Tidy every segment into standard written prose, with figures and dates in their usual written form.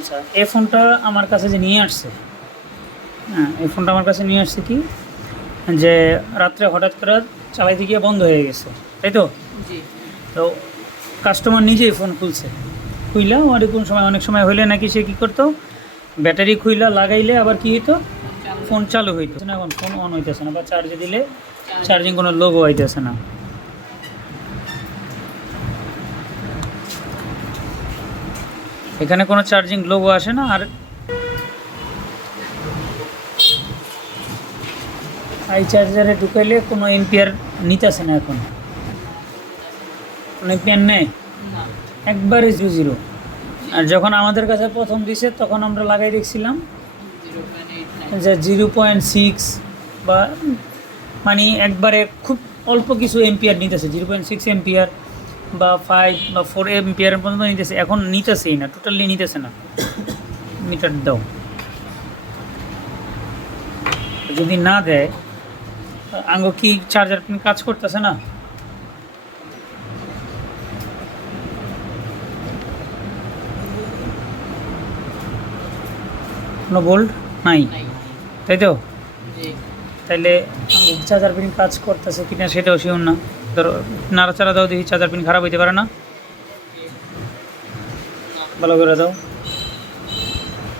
আচ্ছা, এই ফোনটা আমার কাছে যে নিয়ে আসছে, হ্যাঁ, এই ফোনটা আমার কাছে নিয়ে আসছে কি, যে রাত্রে হঠাৎ করে চালাইতে গিয়ে বন্ধ হয়ে গেছে, তাই তো? জি। তো কাস্টমার নিজেই ফোন খুলছে, খুইলা অনেক সময় হইলে নাকি সে কী করতো, ব্যাটারি খুইলা লাগাইলে আবার কী হইতো, ফোন চালু হইতো না, এখন ফোন অন হইতেছে না, বা চার্জে দিলে চার্জিং কোনো লোগো হইতেছে না। এখানে কোনো চার্জিং লোগো আসে না। আর আই চার্জারে ঢুকাইলে কোনো এম্পিয়ার নিতেছে না, এখন কোনো এম্পিয়ার নেই, না। একবারে 0 আর যখন আমাদের কাছে প্রথম দিছে তখন আমরা লাগাই দেখছিলাম 0.89 যে 0.6 বা মানে একবারে খুব অল্প কিছু এম্পিয়ার নিতেছে, 0.6 এম্পিয়ার বা 5 বা 4 এম্পিয়ার পর্যন্ত নিতেছে, এখন নিতেছেই না, টোটালি নিতেছে না। মিটার দাও, যদি না দেয় আঙ্গো কি চার্জার পিন কাজ করতেছে না? কোনো বোল্ট নাই, নাই। তাই তো? জি। তাইলে চার্জার পিন কাজ করতেছে কিনা সেটাও শিওর না। ধরো নাড়াচাড়া দাও, দেখি চার্জার পিন খারাপ হইতে পারে না, ভালো করে দাও।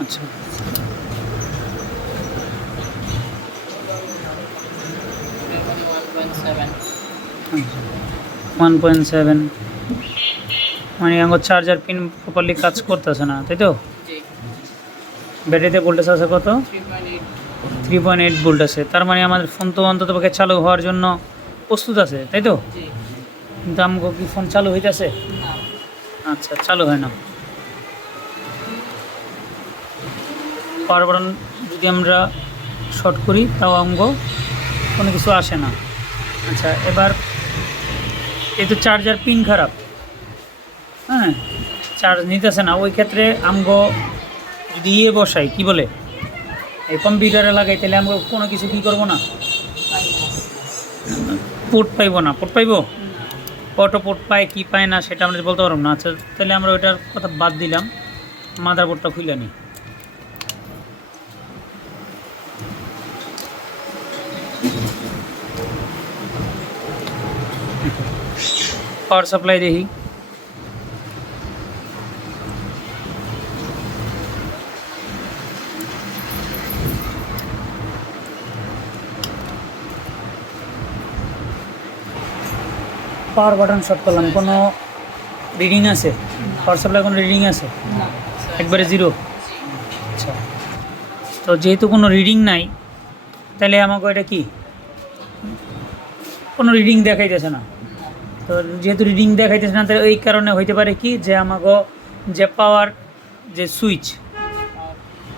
আচ্ছা, এটা 1.7। 1.7 মানে আমার চার্জার পিন প্রপারলি কাজ করতেছে না, তাই তো? জি। ব্যাটারিতে ভোল্টেজ আছে কত? 3.8। 3.8 ভোল্ট আছে, তার মানে আমাদের ফোন তো অন্ততপক্ষে চালু হওয়ার জন্য প্রস্তুত আছে, তাই তো? জি। কিন্তু আমাকে কি ফোন চালু হইতেছে? না। আচ্ছা, চালু হয় না। পাওয়ার বাটন যদি আমরা শর্ট করি তাও আমগো কোনো কিছু আসে না। আচ্ছা, এবার এই তো চার্জার পিন খারাপ, হ্যাঁ, চার্জ নিতেছে না, ওই ক্ষেত্রে আমগো যদি বসাই কি বলে, এই কম্পিউটারে লাগাই, তাহলে আমরা কোনো কিছু কী করবো না, পোর্ট পাইবো না। পোর্ট পাইবো, অটো পোর্ট পায় কি পায় না সেটা আমরা বলতে পারবো না। আচ্ছা, তাহলে আমরা ওইটার কথা বাদ দিলাম, মাদার বোর্ডটা খুলে নিই। পাওয়ার সাপ্লাই দেখি, পাওয়ার বাটন শর্ট করলাম, কোনো রিডিং আছে? পাওয়ার সাপ্লাই কোনো রিডিং আছে? না। একবারে 0। জি। আচ্ছা, তো যেহেতু কোনো রিডিং নাই, তাহলে আমাকে এটা কি, কোনো রিডিং দেখাইতেছে না। তো যেহেতু রিডিং দেখাইতেছে না, তাহলে এই কারণে হইতে পারে কি, যে আমাকে যে পাওয়ার যে সুইচ,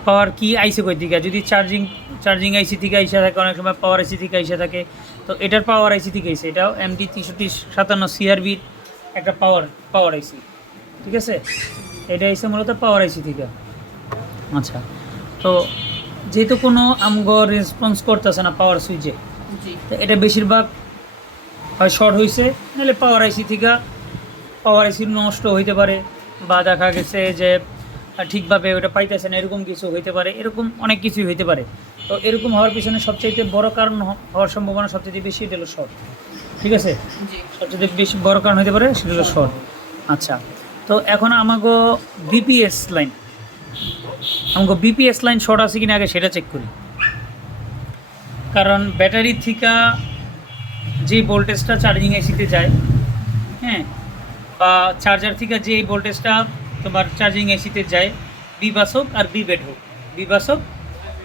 পাওয়ার কি আইসি কই থেকে, যদি চার্জিং আইসি থেকে আইসা থাকে, অনেক সময় পাওয়ার আইসি থেকে আইসা থাকে, তো এটার পাওয়ার আইসি থেকে আইসে, এটাও MT 6357 CRBর একটা পাওয়ার আইসি, ঠিক আছে? এটা আইসে মূলত পাওয়ার আইসি থেকে। আচ্ছা, তো যেহেতু কোনো আমগো রেসপন্স করতেছে না পাওয়ার সুইচে, জি। তো এটা বেশিরভাগ হয় শর্ট হয়েছে, নাহলে পাওয়ার আইসি থেকে পাওয়ার আইসি নষ্ট হইতে পারে, বা দেখা গেছে যে ঠিকভাবে ওটা পাইতেছে না, এরকম কিছু হইতে পারে, এরকম অনেক কিছুই হইতে পারে। তো এরকম হওয়ার পিছনে সবচাইতে বড় কারণ হওয়ার সম্ভাবনা সবচেয়ে বেশি, এটা হলো শর্ট, ঠিক আছে? জি। সবচেয়ে বেশি বড় কারণ হতে পারে সেটা হলো শর্ট। আচ্ছা, তো এখন আমাগো বিপিএস লাইন শর্ট আছে কিনা আগে সেটা চেক করি। কারণ ব্যাটারি থেকে যে ভোল্টেজটা চার্জিং আইসিতে যায়, হ্যাঁ, বা চার্জার থেকে যে ভোল্টেজটা তোমার চার্জিং আইসিতে যায়, বি বাস হোক আর বি বেড হোক, বি বাস হোক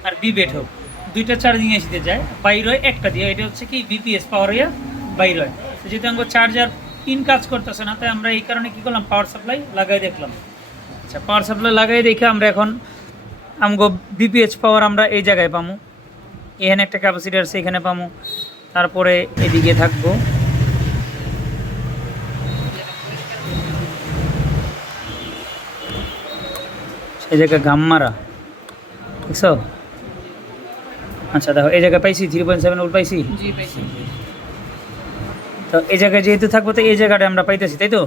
আর বি বেড হোক, দুইটা চার্জিং আইসিতে যায়, বাইর হয় একটা দিয়ে, এটা হচ্ছে কি বিপিএস পাওয়ার হইয়া বাইর হয়। তো যেহেতু আমাকে চার্জার পিন কাজ করতেছে না, তাই আমরা এই কারণে কী করলাম, পাওয়ার সাপ্লাই লাগাই দেখলাম। আচ্ছা, পাওয়ার সাপ্লাই লাগাই দেখে আমরা এখন আমগো বিপিএস পাওয়ার আমরা এই জায়গায় পামু, এখানে একটা ক্যাপাসিটার আছে, এখানে পামু, তারপরে এদিকে থাকবো এই জায়গায় গাম্মারা, দেখছো? আচ্ছা, দেখো এই জায়গায় পাইছি 3.7 ভোল্ট পাইছি। জি, পাইছি। তো এই জায়গায় যেহেতু থাকবো, তো এই জায়গাটা আমরা পাইতেছি, তাই তো?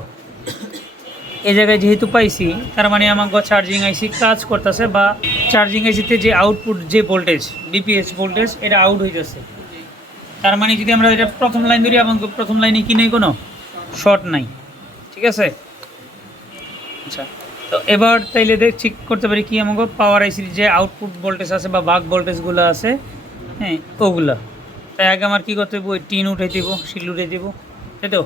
এই জায়গায় যেহেতু পাইছি, তার মানে আমাকে চার্জিং আইসি কাজ করতেছে, বা চার্জিং আইসিতে যে আউটপুট যে ভোল্টেজ বিপিএস ভোল্টেজ এটা আউট হইতেছে। তার মানে যদি আমরা এটা প্রথম লাইন ধরি, আমাকে প্রথম লাইনে কি নেই, কোনো শর্ট নাই। ঠিক আছে, আচ্ছা। তো এবার তাইলে চেক করতে পারি কি আমাকে পাওয়ার আইসির যে আউটপুট ভোল্টেজ আছে বা বাক ভোল্টেজগুলো আছে, হ্যাঁ ওগুলা। তাই আগে আমার কী করতে হবে, ওই টিন উঠে দিব, শিল উঠে দিব, তাই তো।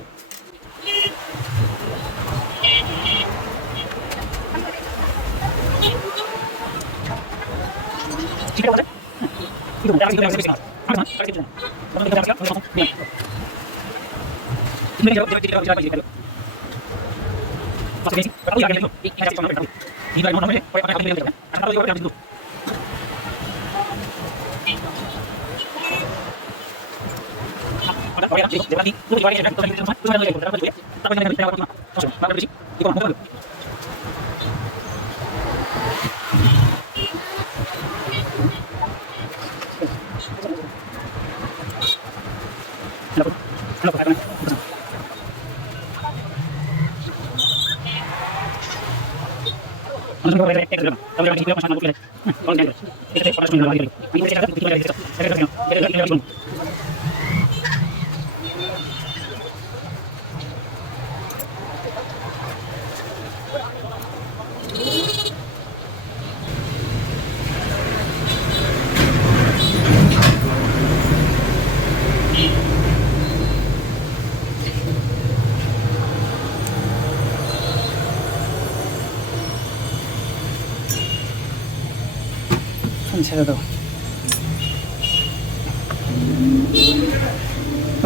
ছেড়ে দাও,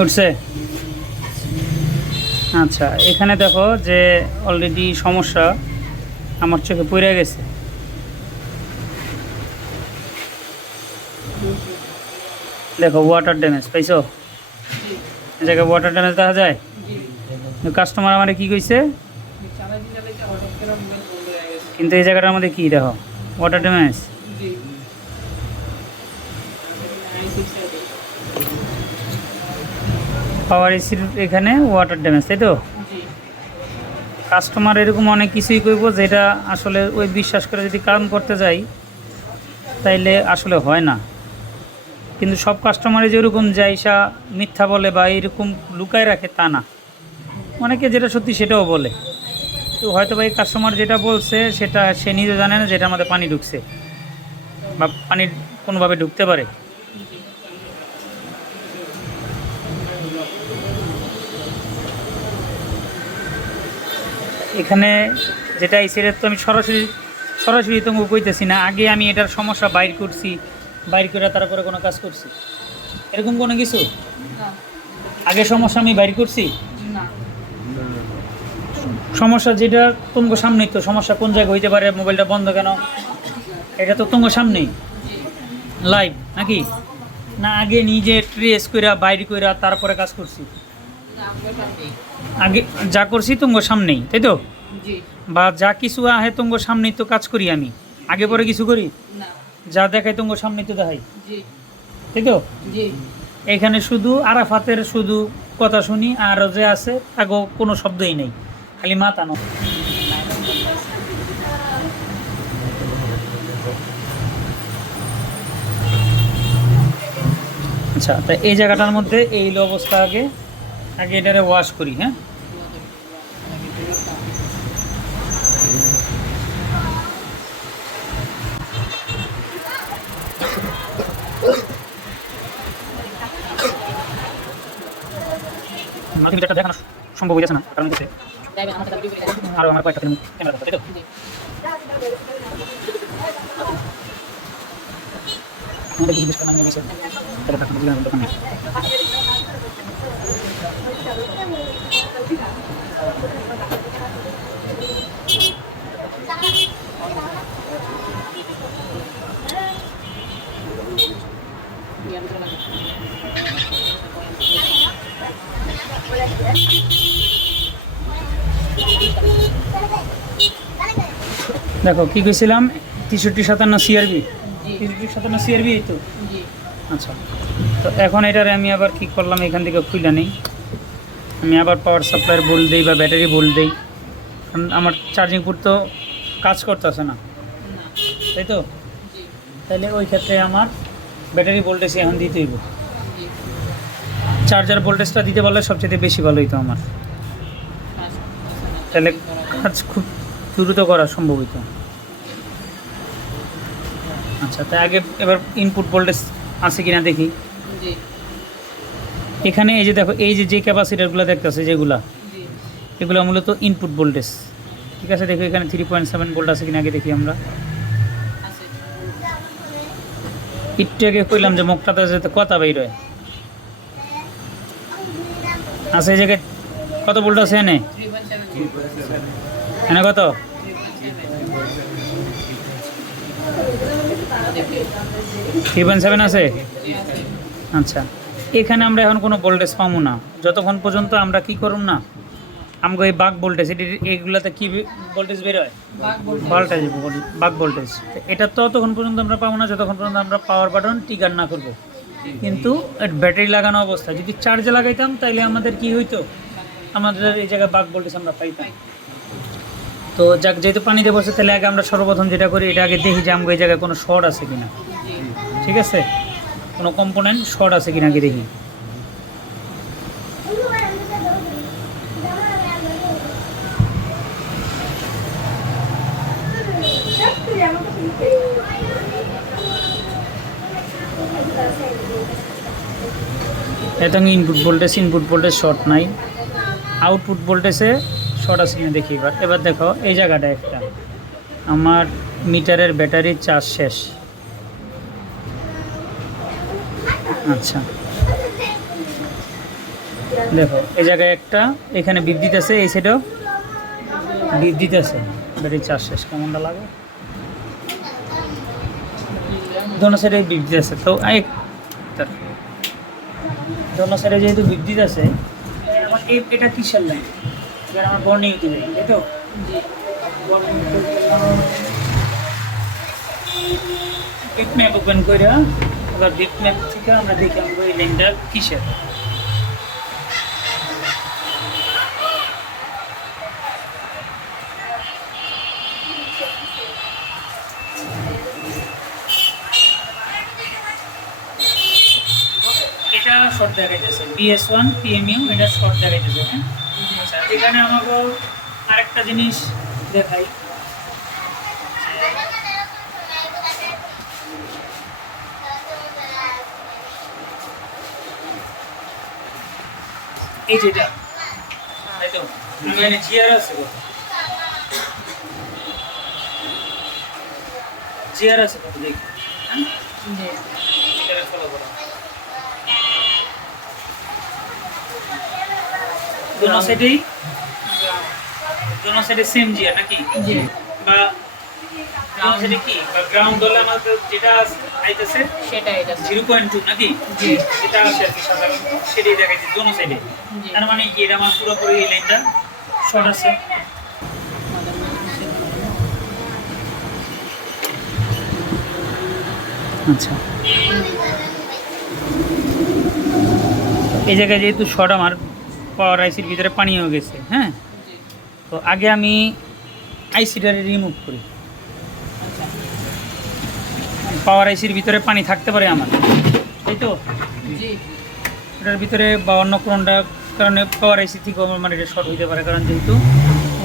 উঠছে। আচ্ছা, এখানে দেখো যে অলরেডি সমস্যা আমার চোখে পড়ে গেছে। দেখো ওয়াটার ড্যামেজ পাইছো, এই জায়গায় ওয়াটার ড্যামেজ দেখা যায়। কাস্টমার আমার কি কইছে, কিন্তু এই জায়গাটার মধ্যে কি দেখো ওয়াটার ড্যামেজ। পাওয়ার এসির এখানে ওয়াটার ড্যামেজ, তাই তো। কাস্টমার এরকম অনেক কিছুই করবো, যেটা আসলে ওই বিশ্বাস করে যদি কাম করতে যাই তাইলে আসলে হয় না। কিন্তু সব কাস্টমারে যেরকম যাইসা মিথ্যা বলে বা এরকম লুকায় রাখে তা না, অনেকে যেটা সত্যি সেটাও বলে। তো হয়তো বা এই কাস্টমার যেটা বলছে সেটা সে নিজে জানে না যেটা আমাদের পানি ঢুকছে বা পানি কোনোভাবে ঢুকতে পারে। এখানে যেটা এই সাইডে তো আমি সরাসরি তোমাকে কইতেছি না, আগে আমি এটার সমস্যা বাইর করছি, বাইর করে তারপরে কোনো কাজ করছি, এরকম কোনো কিছু আগে সমস্যা আমি বাইর করছি। সমস্যা যেটা তোমাকে সামনেই, তো সমস্যা কোন জায়গায় হইতে পারে, মোবাইলটা বন্ধ কেন, এটা তো তোমাকে সামনেই লাইভ নাকি না, আগে নিজে ট্রেস কইরা বাইর কইরা তারপরে কাজ করছি। আগে যা করছি তোমার সামনেই, তাই তো, বা যা কিছু আহে তোমার সামনেই তো কাজ করি আমি, আগে পরে কিছু করি, যা দেখাই তোমার সামনেই তো দেখাই, তাই তো। এখানে শুধু আরাফাতের শুধু কথা শুনি, আর যে আছে তাকে কোনো শব্দই নেই, খালি মাতানো। আচ্ছা, তা এই জায়গাটার মধ্যে এই অবস্থা, আগে আগে এটারে ওয়াশ করি। হ্যাঁ, মাল্টিমিটারটা দেখানো সম্ভব হয়ে যাচ্ছে না, কারণ হচ্ছে আরও আমার কয়েকটা ক্যামেরা তাই তো। আমাদের কিছু বেশ নামিয়ে গেছে, দোকানে দেখো কি কইছিলাম, 6357 সিআরবি, 6357 সিআরবি এই তো। আচ্ছা, তো এখন এটারে আমি আবার কি করলাম, এখান থেকে খুলে নেই, আমি আবার পাওয়ার সাপ্লাইয়ের বোল্ট দিই বা ব্যাটারি বোল্ট দিই, কারণ আমার চার্জিং পোর্ট তো কাজ করতেছে না, না তাই তো? জি তাহলে ওই ক্ষেত্রে আমার ব্যাটারি ভোল্টেজ এখন দিতে হইব। জি চার্জার ভোল্টেজটা দিতে পারলে সবচেয়ে বেশি ভালো হইতো আমার, কাজ করতেছে না তাহলে কি করা যায়? কাজ খুব দ্রুত করা সম্ভব হইতো। আচ্ছা, তাই আগে এবার ইনপুট ভোল্টেজ আছে কিনা দেখি। জি এখানে এই যে দেখো, এই যে ক্যাপাসিটারগুলো দেখতেছে যেগুলা, জি এগুলো মূলত ইনপুট ভোল্টেজ। ঠিক আছে, দেখো এখানে 3.7 ভোল্ট আছে কিনা আগে দেখি আমরা। আছে একটু আগে কইলাম যে মুখটাতে যাতে কথা বাইর হয়। আচ্ছা, এই জায়গায় কত ভোল্ট আছে এনে? 3.7 এনে কত? 3.7 আছে। আচ্ছা, এখানে আমরা এখন কোনো ভোল্টেজ পাবো না যতক্ষণ পর্যন্ত আমরা কি করুম না, আমাকে এই বাক ভোল্টেজ, এইগুলোতে কি ভোল্টেজ বের হয়? ভোল্টেজ, বাক ভোল্টেজ। এটা ততক্ষণ পর্যন্ত আমরা পাবো না যতক্ষণ পর্যন্ত আমরা পাওয়ার বাটন ট্রিগার না করব। কিন্তু ব্যাটারি লাগানো অবস্থা যদি চার্জে লাগাইতাম তাইলে আমাদের কি হইতো, আমাদের এই জায়গায় বাক ভোল্টেজ আমরা পাইতাম। তো যাক, যেহেতু পানিতে বসে, তাহলে আগে আমরা সর্বপ্রথম যেটা করি, এটা আগে দেখি যে আমাকে এই জায়গায় কোনো শর্ট আছে কিনা। ঠিক আছে, কোনো কম্পোনেন্ট শর্ট আছে কিনা আগে দেখি। এখন ইনপুট ভোল্টেজ শর্ট নাই, আউটপুট ভোল্টেজে শর্ট আছে কিনা দেখি। এবার দেখো এই জায়গাটা একটা, আমার মিটারের ব্যাটারির চার্জ শেষ। আচ্ছা, দেখো এই জায়গায় একটা, এখানে বিদ্যুৎ আছে, এই সাইডেও বিদ্যুৎ আছে, ব্যাটারির চার্জ শেষ। কেমনটা লাগে? দোনো সাইডে বিদ্যুৎ আছে, তো দোনো সাইডে যেহেতু বিদ্যুৎ আছে, আমার এটা কিসের লাইন? এবার আমার বর্নিং দিতে হবে, তাই তো? বিট ম্যাপ ওপেন করে, এবার বিট ম্যাপ থেকে আমরা দেখি আমরা এই লাইনটা কিসের। এটা শর্ট দেখাইতেছে, BS1 PMU, এটা শর্ট দেখাইতেছে। হ্যাঁ, আচ্ছা, এখানে আমাকে আরেকটা জিনিস দেখাই। এই যেটা, তাই তো? এখানে জিআর আছে, কত জিআর আছে কত দেখি। হ্যাঁ, এটা ফলো করো। দোনো সাইডে সেম জিআর নাকি? জি বা দোনো সাইডে কি, বা গ্রাউন্ড হলে আমাদের যেটা আইতেছে সেটা এটা 0.2 নাকি? জি যেটা আছে আর কি সাধারণত, সেটাই দেখাইছে দোনো সাইডে। জি তার মানে কি, এটা আমার পুরোপুরি এই লাইনটা শর্ট আছে। আচ্ছা, এই জায়গায় যেহেতু শর্ট, আমার পাওয়ার আইসির ভিতরে পানি হয়ে গেছে। হ্যাঁ, জি তো আগে আমি আইসিটা রিমুভ করি। পাওয়ার আইসির ভিতরে পানি থাকতে পারে আমার, তাই তো? জি এটার ভিতরে বা অন্য কোনটা কারণে পাওয়ার আইসি থেকে মানে এটা শর্ট হইতে পারে, কারণ যেহেতু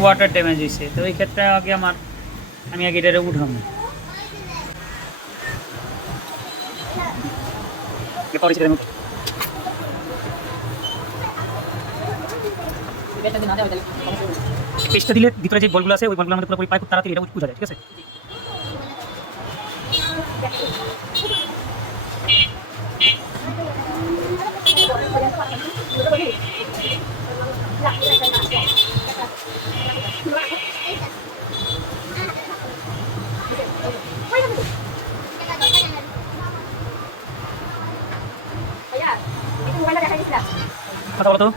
ওয়াটার ড্যামেজ হয়েছে। তো এই ক্ষেত্রে আগে আমি আগে এটারে উঠাবো। এটা না দেওয়া তাহলে সমস্যা হবে। পেস্টটা দিলে ভিতরে যে বলগুলো আছে, ওই বলগুলো আমাদের পুরোপুরি পায়, খুব তাড়াতাড়ি এটা উঠে যায়। ঠিক আছে, কথা বলো তো।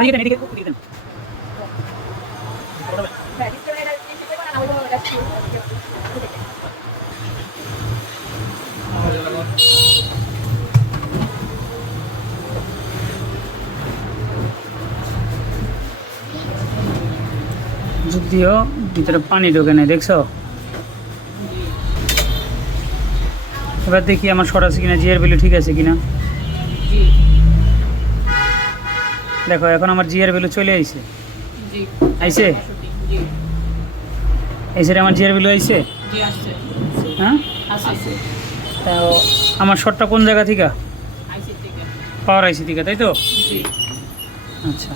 এদিকে দেন। যদিও ভিতরে পানি ঢোকে নাই, দেখছো? এবার দেখি আমার শর্ট আছে কিনা, জিআর ভ্যালু ঠিক আছে কিনা। জি দেখো এখন আমার জিআর ভ্যালু চলে আইছে। জি আইছে? জি এই সাইডে আমার জিআর ভ্যালু আইছে। জি আসছে হ্যাঁ, আসছে তো আমার শর্টটা কোন জায়গা থেকে? আইসি থেকে পাওয়ার আইসি থেকে, তাই তো? জি আচ্ছা,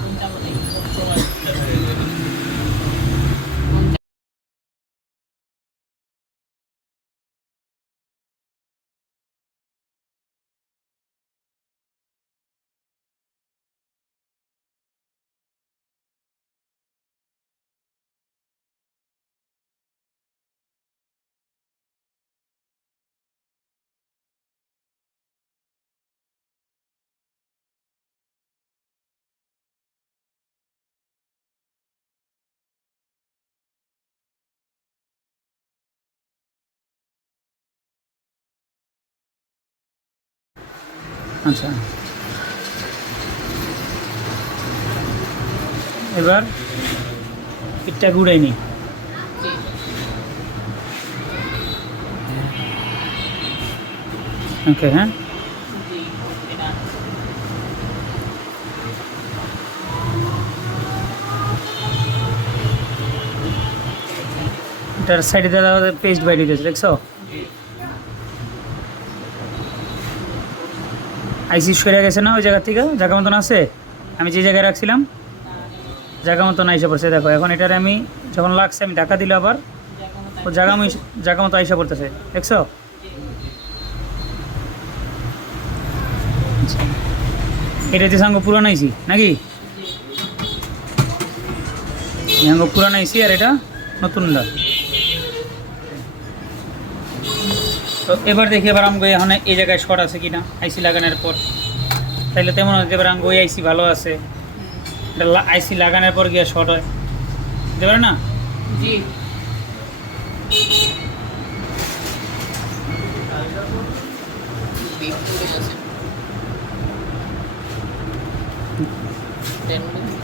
আচ্ছা, এবার পিঠটা ঘুরাইনি। জি ওকে, হ্যাঁ, জি এটা এটার সাইডে দাদা পেস্ট বাইরে দিয়েছে, দেখছো? জি আইসি সরে গেছে না ওই জায়গা থেকে? জায়গা মতন আছে? আমি যে জায়গায় রাখছিলাম জায়গা মতন আইসা পড়ছে। দেখো এখন এটার আমি যখন লাগছে আমি ধাক্কা দিলে আবার ও জায়গা মতো আইসা পড়তেছে, দেখছো? আচ্ছা। এটা যে সাঙ্গ পুরান আইসি নাকি? সাঙ্গ পুরান আইসি আর এটা নতুনটা। তো এবার দেখি এবার আমগো এখন এই জায়গায় শর্ট আছে কিনা আইসি লাগানোর পর। তাইলে তেমন হতে পারে আমগো ওই আইসি ভালো আছে, এটা আইসি লাগানোর পর গিয়ে শর্ট হয়, বুঝতে পারে না? জি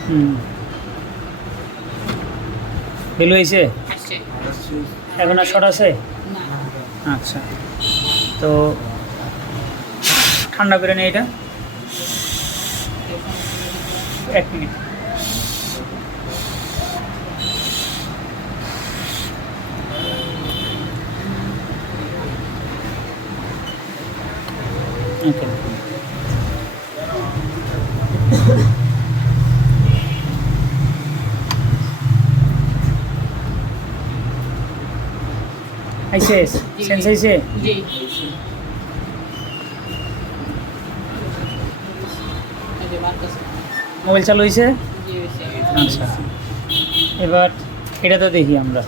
হুম, ভ্যালু আইসে আসছে এখন আর শর্ট আছে? না আচ্ছা, তো ঠান্ডা করে নিই এটা 1 মিনিট। ওকে, আইসে সেন্স আইসে। জি এই যে বাতাস মোবাইল চালু হয়েছে। জি হয়েছে আচ্ছা, এবার এটা তো দেখি আমরা।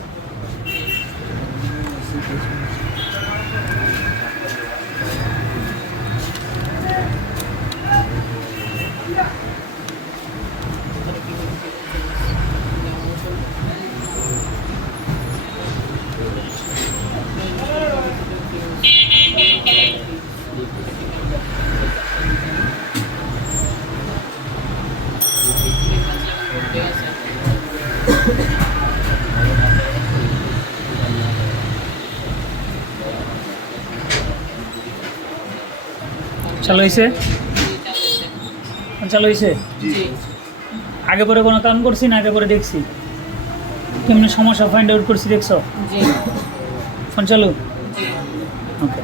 চালু হয়েছে, চালু হয়েছে। জি আগে পরে কোনো কাম করছি না, আগে পরে দেখছি কেমনি সমস্যা ফাইন্ড আউট করছি, দেখছো? জি ফোন চালু। জি ওকে,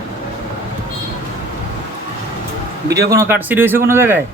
ভিডিও কোনো কাটছি রয়েছে কোনো জায়গায়?